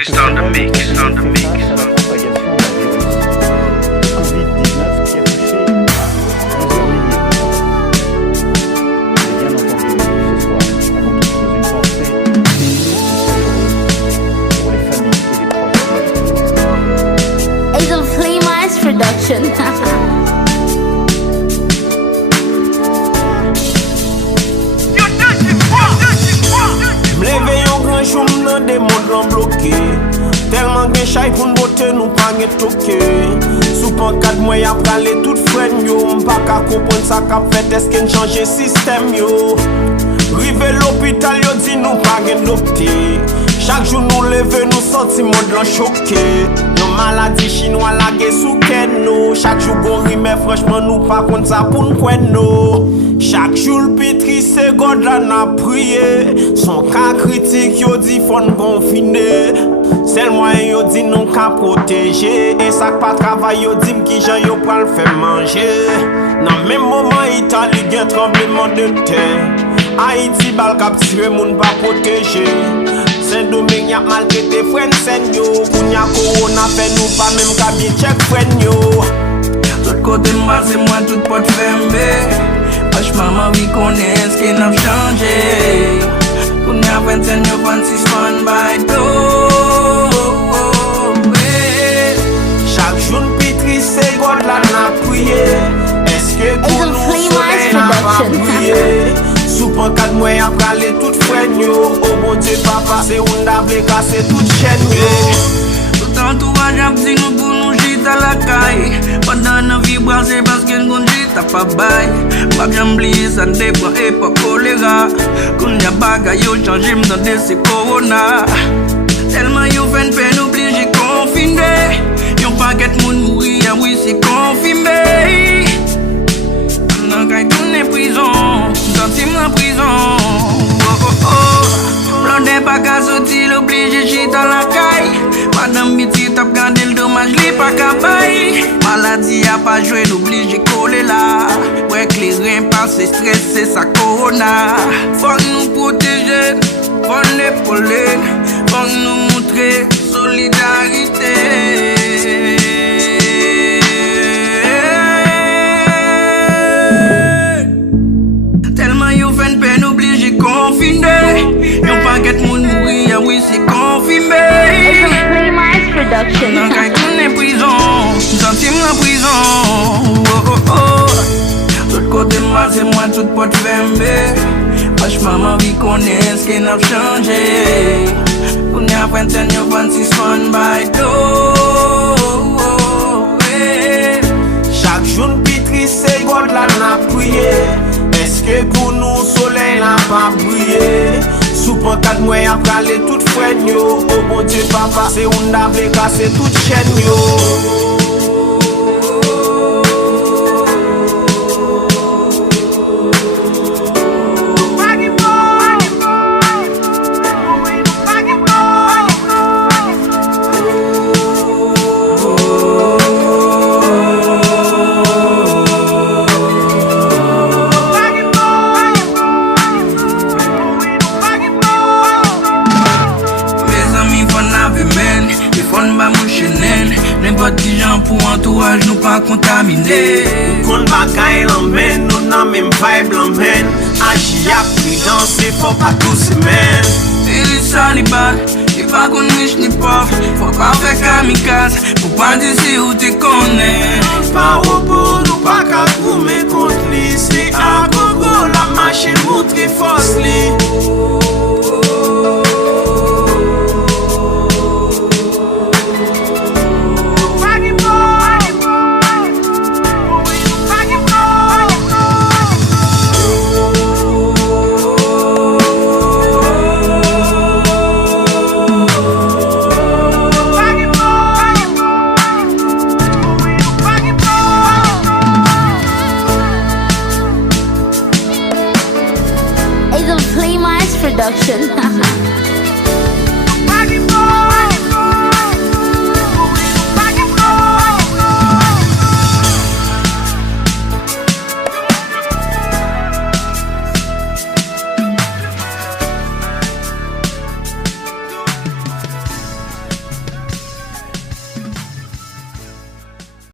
Tristan Beatz, Tristan Beatz. À la propagation du Covid-19 qui a touché plusieurs milliers de gens. Et bien entendu, ce soir, avant toute chose, une pensée bénie et chaleureuse pour les familles et les proches. It's a Playmice production. M'leve yon gran jour m'nan de monde lan bloqué. Tellement gen chay pou n'bote nou pa gen toke. Sou pancarte mwen yap kale tout fren yo. M'pa ka kompon sa kap fet eske n'change système yo. Rive l'hôpital yo di nou pa gen dopte. Chaque jour nous leve nous senti monde lan choqué. Nos maladies chinois lage sou ken nou. Chaque jour gon rime franchement nous pas kont sa pou n'kwen nou. Chaque jour pitri se God la na priye. Son cas critique yo di fon confiner. Sèlman yo di non ka protéger. Et sak pa travail yo di m'ki jan yo pral fè manger. Nan même moment Italie gen tremblement de terre. Haïti bal kap tire moun pa protéger. Saint-Domingue y'a maltraité fren sen yo. Kounya corona fait nous pas même ka bien check fren yo. Tout côté moi c'est moi tout pot fermé. Wesh maman vi connaît ce qui n'a changé. Kounya 25 yo 26 man by do. Chaque jour pitri se God la na priye. Est-ce que pour nous soleil n'a pas brillé? Sous pancarte mwen y'a prale tout fren yo. Oh bon Dieu papa c'est on d'avle kase tout chaîne yo. Tout entourage ap di nou pou nou jit à la caille. Pendant nan vibra c'est parce que nous jit à pas bail. Pas jam bliye sa dépend et pas choléra. Kounya bagay yo changé m'dan de se corona. Tellement yo fen pen obligé confiné. Yon paquet moun mouri ya oui c'est confirmé. Nan kay tourne prison, sentim la prison. Oh oh oh. Blonde pa ka soti l'oblige chit à la caille. Madame Biti tap gade le dommage li pa ka bay. Maladie a pas joué l'oblige coller là. Ouais que les reins passent stress c'est sa corona. Faut nous protéger, faut l'épauler. Faut nous montrer solidarité. Confiné, yon paquet moun mouri, ya oui c'est confirmé. It's a Playmice production. Nan kay tourne prison, sentim la prison. Oh oh oh. Tout côté moi c'est moi tout pot fermé. Wesh maman vi connaît ce qui n'a changé. Kounya 25 yo 26 man by do. Chaque jour pitri se God la na priye. Est-ce que pour nous soleil n'a pas brillé? Sous pancarte mwen y'a prale tout fren yo. Oh bon Dieu papa c'est on d'avle kase tout chaîne yo. N'importe qui gens pour entourage nous pas contaminer. Konn bagay l'emmène, nous nan même vibe l'emmène. Agi à prudence, c'est faut pas tout semaine. Il est calibat, il pas qu'on riche ni pauvre. Faut pas faire kamikaze, pour pas dire si ou te connais. Pas robot, nous pas qu'à coumer contre lui. C'est à gogo, la machine montre force li.